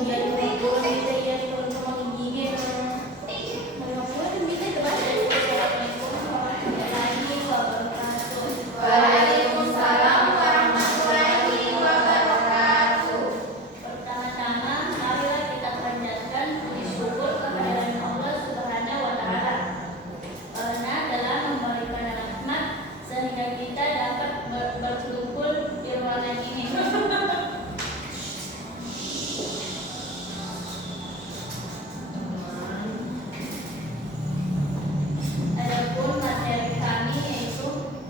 Waalaikumsalam warahmatullahi wabarakatuh. Pertama-tama, marilah kita panjatkan puji syukur kehadiran Allah Subhanahu wa Ta'ala, karena telah memberikan rahmat sehingga kita dapat berkumpul di ruangan ini. Adapun materi kami yaitu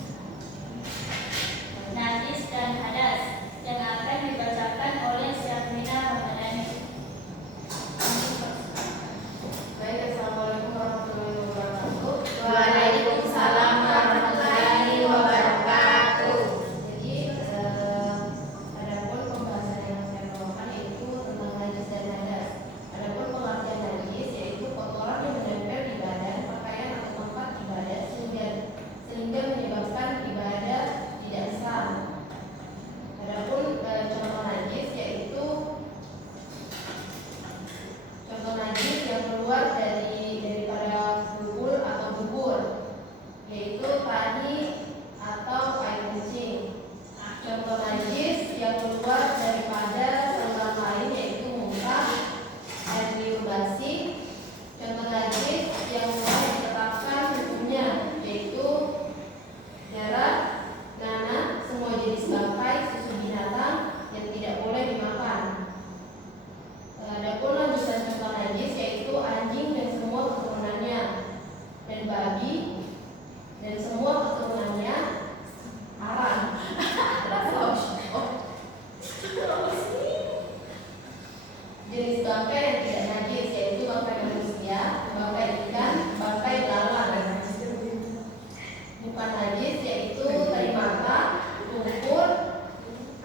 najis dan hadas yang akan dibacakan oleh Syafrina Ramadhani. Baik, assalamualaikum warahmatullahi wabarakatuh. Waalaikumsalam warahmatullahi wabarakatuh. Jadi, adapun pembahasan yang saya bawakan yaitu tentang najis dan hadas. Adapun pengertian najis yaitu kotoran yang menempel di badan, pakaian atau tempat ibadah sehingga menyebabkan ibadah tidak sah. Adapun contoh najis yaitu contoh najis yang keluar daripada bubur atau bubur, yaitu tadi atau air kencing. Contoh najis yang keluar daripada saluran lain yaitu muntah, air liur basi. Contoh najis yang telah ditetapkan hukumnya yaitu darah, nanah, semua jenis bangkai, susu binatang yang tidak boleh dimakan. Adapun lanjutan contoh najis yaitu anjing dan semua keturunannya, dan babi dan semua keturunannya, arang. Jenis bangkai yang tidak najis yaitu bangkai manusia, bangkai ikan, bangkai belalang. Bukan najis yaitu taring mata, lumpur,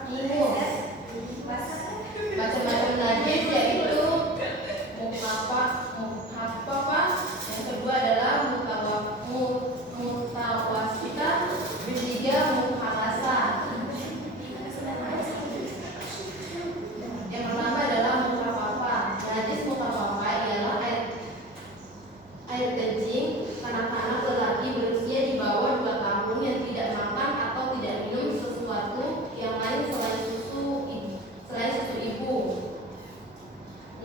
ingus. Macam-macam najis yaitu mukhafafah. Yang kedua adalah mutawasita, ketiga mukhalasa. Yang pertama adalah mukhafafah. Najis mukhafafah ialah air kencing kanak-kanak lelaki berusia di bawah 2 tahun yang tidak makan atau tidak minum sesuatu yang lain selain susu ibu.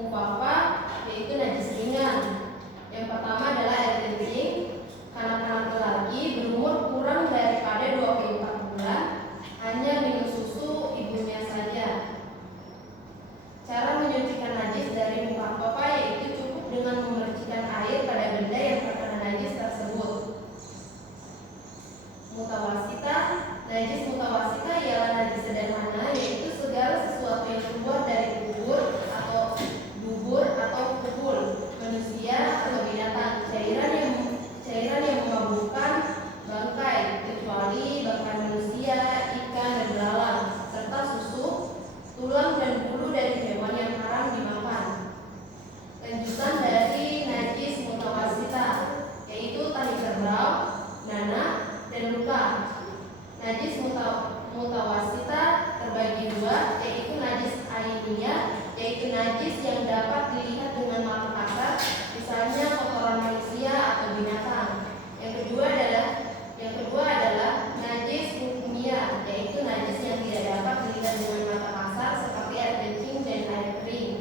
Mukhafafah yaitu najis ringan. Yang pertama adalah air kencing kanak-kanak lelaki berumur kurang daripada 24 bulan, hanya minum susu ibunya saja. Cara menyucikan najis dari mukhafafah yaitu cukup dengan memercikan air pada benda yang terkena najis tersebut. Mutawasita, najis mutawasita ialah najis sederhana yaitu segala sesuatu yang keluar dari dubur atau kubul manusia atau binatang, cairan yang memabukkan bangkai kecuali bangkai manusia, ikan dan belalang, serta susu, tulang dan bulu dari hewan yang haram dimakan. Lanjutan dari najis mutawasita yaitu tahi kerbau, nanah dan luka. Najis mutawasita terbagi dua, yaitu najis ainiyah, yaitu najis yang dapat dilihat dengan mata kasat, misalnya kotoran manusia atau binatang. Yang kedua adalah najis hukumiyah, yaitu najis yang tidak dapat dilihat dengan mata kasar seperti air kencing dan air kering.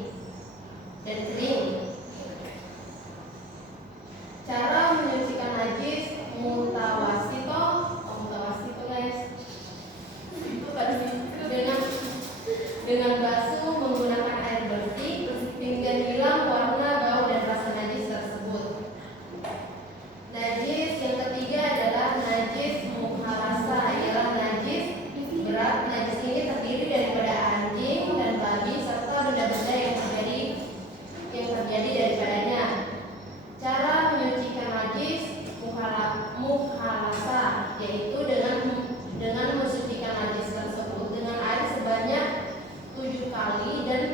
Cara menyucikan najis mutawasito guys, dengan basuh menggunakan air bersih hingga hilang warna, bau dan rasa najis tersebut. Najis yang ketiga adalah najis mukhalasa, ialah najis berat. Najis ini terdiri daripada anjing dan babi serta benda-benda yang terjadi daripadanya. Cara menyucikan najis mukhalasa yaitu dengan mensucikan najis tersebut dengan air sebanyak 7 kali dan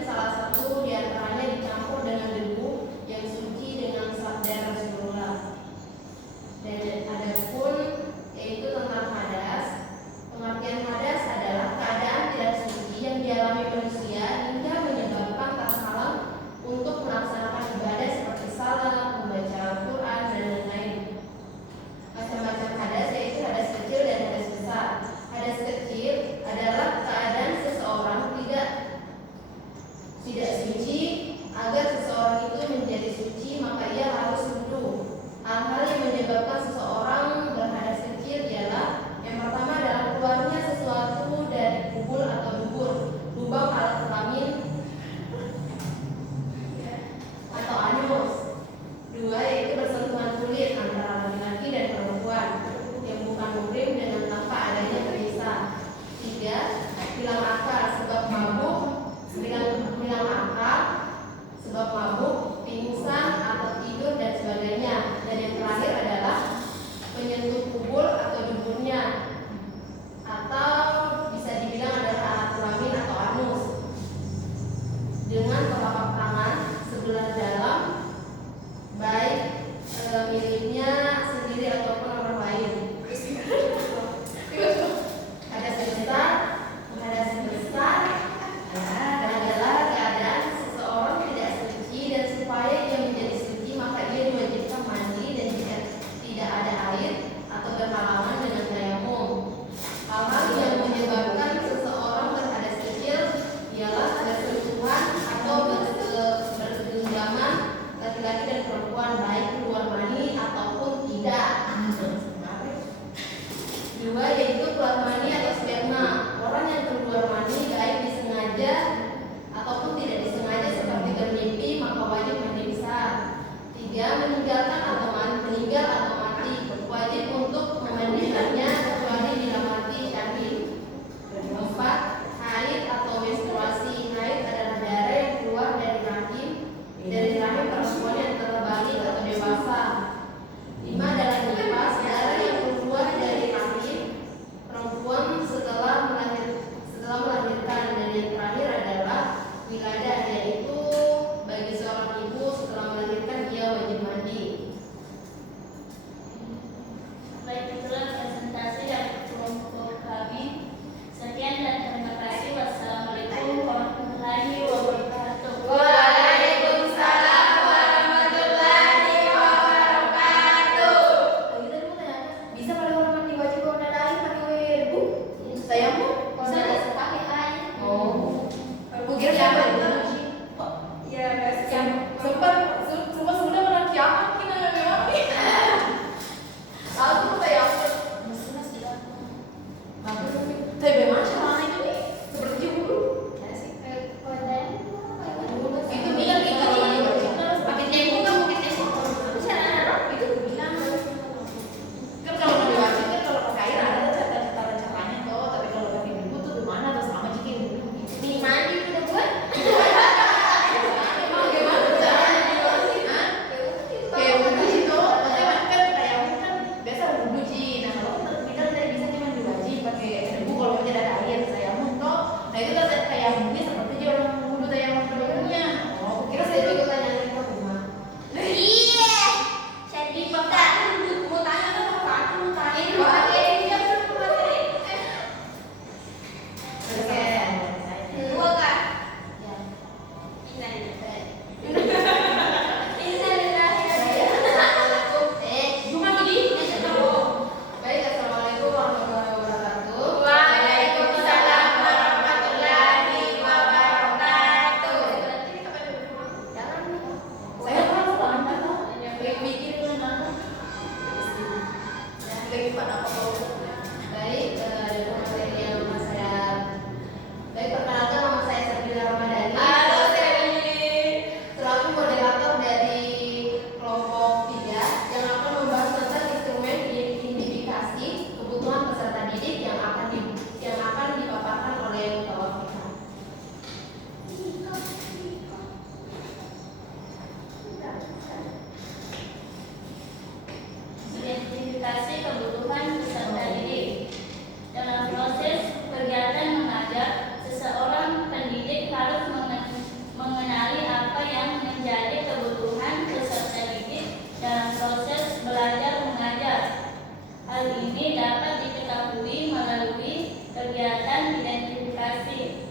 kegiatan identifikasi.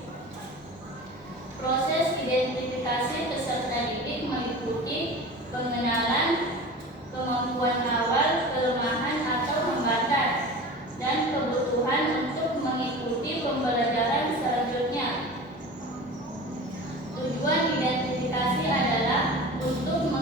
Proses identifikasi peserta didik meliputi pengenalan, kemampuan awal, kelemahan atau hambatan, dan kebutuhan untuk mengikuti pembelajaran selanjutnya. Tujuan identifikasi adalah untuk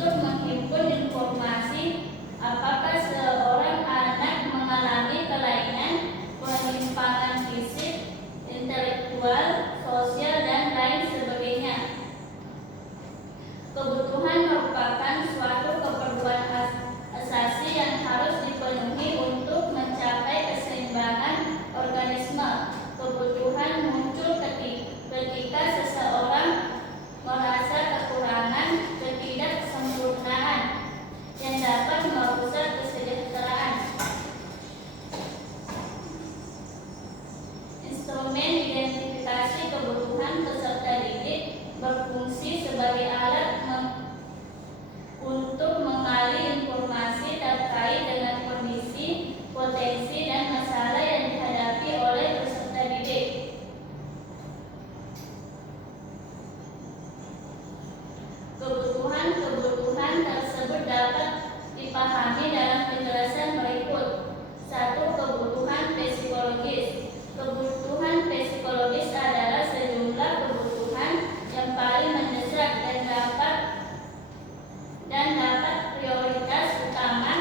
menghimpun informasi apakah seorang anak mengalami kelainan, penyimpangan fisik, intelektual, sosial, dan lain sebagainya. Kebutuhan merupakan suatu keperluan asasi yang harus dipenuhi untuk mencapai keseimbangan organisme. Kebutuhan muncul ketika seseorang merasa kekurangan, ketidaksempurnaan yang dapat merusak kesejahteraan. Instrumen identifikasi kebutuhan peserta didik berfungsi sebagai alat untuk mengali informasi terkait dengan kondisi, potensi, dan masalah yang dihadapi oleh peserta didik. Kebutuhan tersebut dapat dipahami dalam penjelasan berikut. 1. Kebutuhan psikologis. Kebutuhan psikologis adalah sejumlah kebutuhan yang paling mendesak dan dapat prioritas utama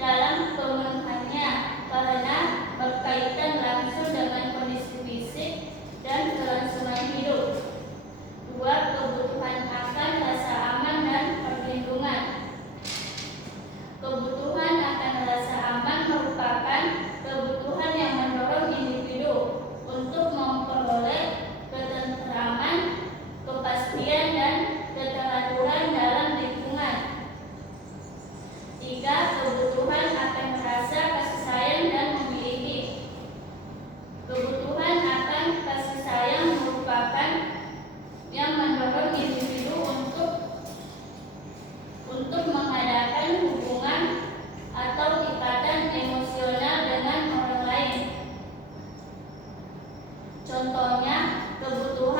dalam pemenuhannya karena berkaitan langsung dengan kondisi fisik dan kelangsungan hidup. 2. Kebutuhan akan rasa aman dan perlindungan. Kebutuhan akan rasa aman merupakan kebutuhan yang mendorong individu untuk memperoleh ketentraman, kepastian, dan keteraturan dalam lingkungan. 3. Kebutuhan akan rasa kasih sayang dan memiliki. Kebutuhan akan kasih sayang merupakan yang mendorong individu untuk mengadakan hubungan atau ikatan emosional dengan orang lain. Contohnya, kebutuhan